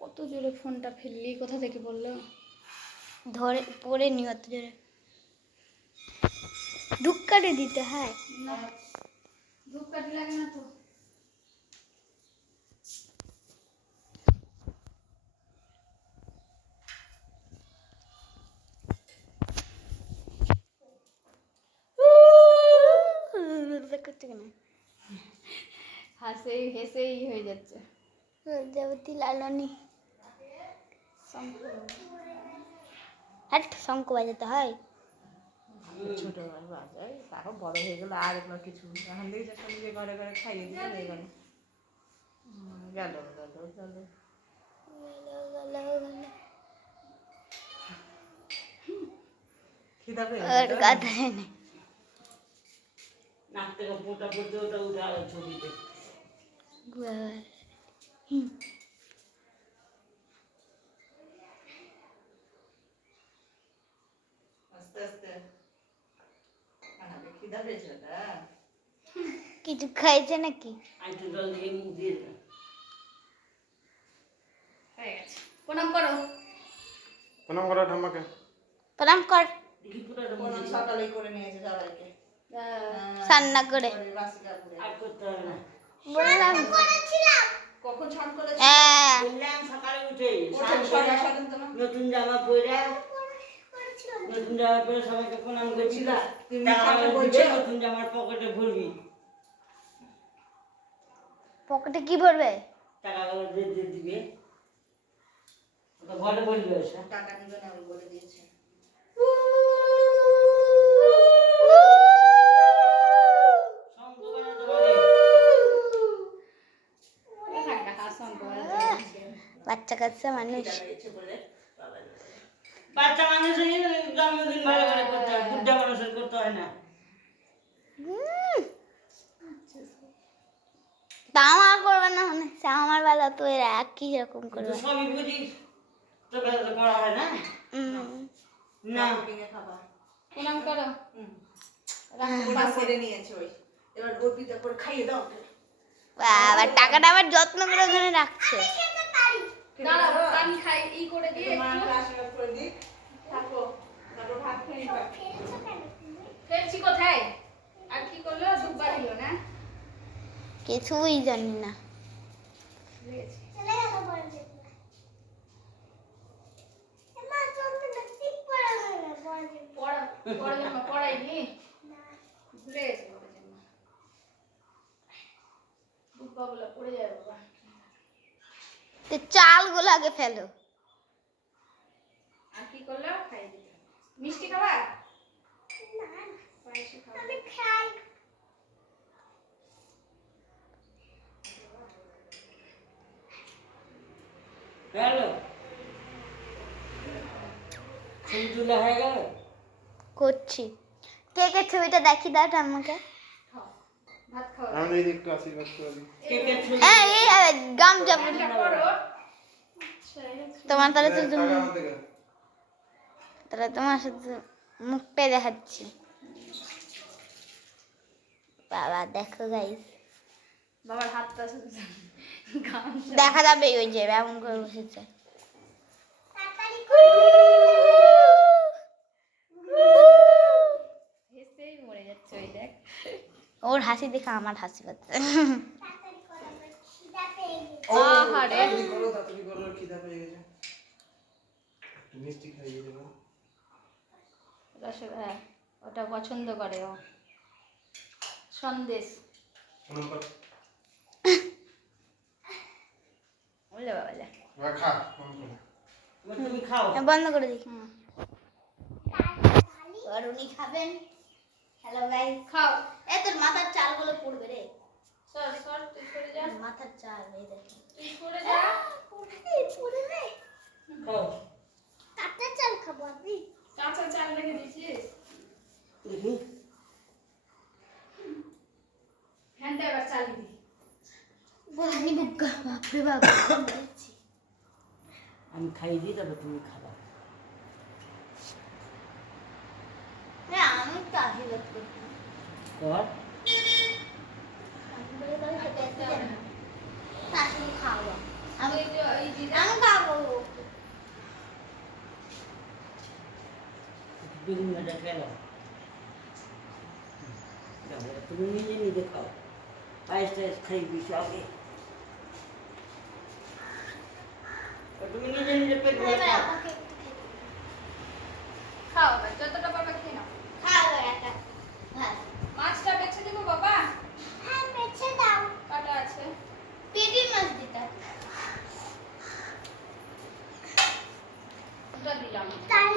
কত জোরে ফোনটা ফেললি, কোথা থেকে বললো? ধরে পড়ে নি অত জোরে, ধূপকাঠি দিতে হয় না, ধূপকাঠি লাগে না তো। করছে কেন? হেসেই হয়ে যাচ্ছে। লজ্জাবতী লালনী। শঙ্খ বাজাতে হয়। ছোট বাজায়, তারপর বড় হয়ে গেল আর এগুলো কিছু এখন দেখি একটা নিজে ঘরে ঘরে খাইয়ে দিতে হয়ে গেল। গেল গেল গেল খিদা পেয়ে ওর কথা নেই। নাক থেকে পোটা পড়তে ওটা উঠে আর ছবিতে আস্তে আস্তে খিদা পেয়েছে না, কিছু খাইছে নাকি? আইটু জল দিয়ে মুখ দিয়ে দে। হয়ে গেছে। প্রণাম করো। প্রণাম করো ঠাম্মাকে। প্রণাম কর। দেখি পুরোটা কোন মুছে দিই। সকালেই করে নিয়েছে সবাইকে সান্না করে বাসি কাপড়ে। আর করতে হবে না। বললাম কখন স্নান করেছে? হ্যাঁ, বললাম সকালে উঠে ওঠেন, স্নান করে, সরেন তো না। নতুন জামা পরে, নতুন জামা পরে সবাইকে প্রণাম করছিল। তুমি টাকা মিথ্যাটা দিবে, বলছো? নতুন জামার পকেটে ভরবি, পকেটে কি ভরবে? টাকাগুলো দিয়ে দিবে। ওটা ঘরে বলবে এসে। টাকা নিবে না, আমি বলে দিয়েছি। শঙ্খ বাজাতে পারে। থাক না, হাত শঙ্খ বাজাতে। বাচ্চা কাচ্চা মানুষ। খিদা পেয়েছে বলে বাবা বাচ্চা মানুষের জন্মদিন ভালো করে করতে হয়, বুদ্ধা মানুষের করতে হয় না। তা আমার করবে না মনে হচ্ছে, আমার বেলা তো এরা একই রকম তুই করবে। তো সবই বুঝিস, তো বেলা তো করা হয় না। না কিনে খাবা। প্রণাম করো। ওটা করে নিয়েছে ওই, এবার অর্পিতা করে খাইয়ে দাও ওকে। বাবা টাকাটা আবার যত্ন করে ওখানে রাখছে। দাঁড়াও, আমি খাই করে দিয়ে মা একটু। আশীর্বাদ করে দিই, থাকো, তারপর ভাত খেয়ে নিবা। ফেলছি কোথায়? আর কি করলো? ধূপ বাড়িল না? কিছুই জানি না। লেগেছে। পড়ার জন্য পড়াইনি? ভুলে গেছে পড়ার জন্য। ধূপগুলো পড়ে যাবে বাবা। তো চালগুলো আগে ফেলো। আর কি করলো? খাইয়ে দিতে হবে। মিষ্টি খাবা? পায়েসে খাবো। গেল ছবি তোলা হয়ে গেল। করছি। কেকের ছবিটা দেখি দাও আমাকে। খাও। ভাত খাও। আমি এই একটু আশীর্বাদ করে দিই। কেকের ছবি এই গামছা এটা করো। আচ্ছা, তোমার তাহলে তো টাকা আমার থেকে। তাহলে তোমার সাথে মুখটাই দেখাচ্ছি। বাবা দেখো গাইস, বাবার হাতটা গামছা। দেখা যাবে ওই যে এমন করে বসেছে। হেসেই মরে যাচ্ছে ওই দেখ। ওর হাসি দেখে আমার হাসি পাচ্ছে। আহারে। তাড়াতাড়ি করো, খিদা পেয়ে গেছে। একটু মিষ্টি খাইয়ে দেবো। রসগোল্লা ওটা পছন্দ করে ও। সন্দেশ। প্রণাম কর। বলে বাবা যা। এবার খা, প্রণাম কর। এবার তুমি খাও। বন্ধ করে দিই। আর উনি খাবেন। হ্যালো গাইস, খাও। এই তোর মাথার চালগুলো পড়বে রে। সর সর, তুই সরে যা। মাথার চাল এই দেখো। তুই সরে যা। পড়বে। খাও কাঁচা চাল খাবো আমি। কাঁচা চাল রেখে দিয়েছিস? দেখি ফ্যানটা এবার চালিয়ে দি। বলনি বুগ্গা, বাপরে বাপ। আমি খাইয়ে দিই, তারপর তুমি খাবা। আমি তো আশীর্বাদ করছি। কর আমি খাওয়া। আমি এই যে আমি খাওয়া বেগুন ভাজা খেলাম তুমি নিজে নিজে খাও পায়েস টায়েস খাইবি সবে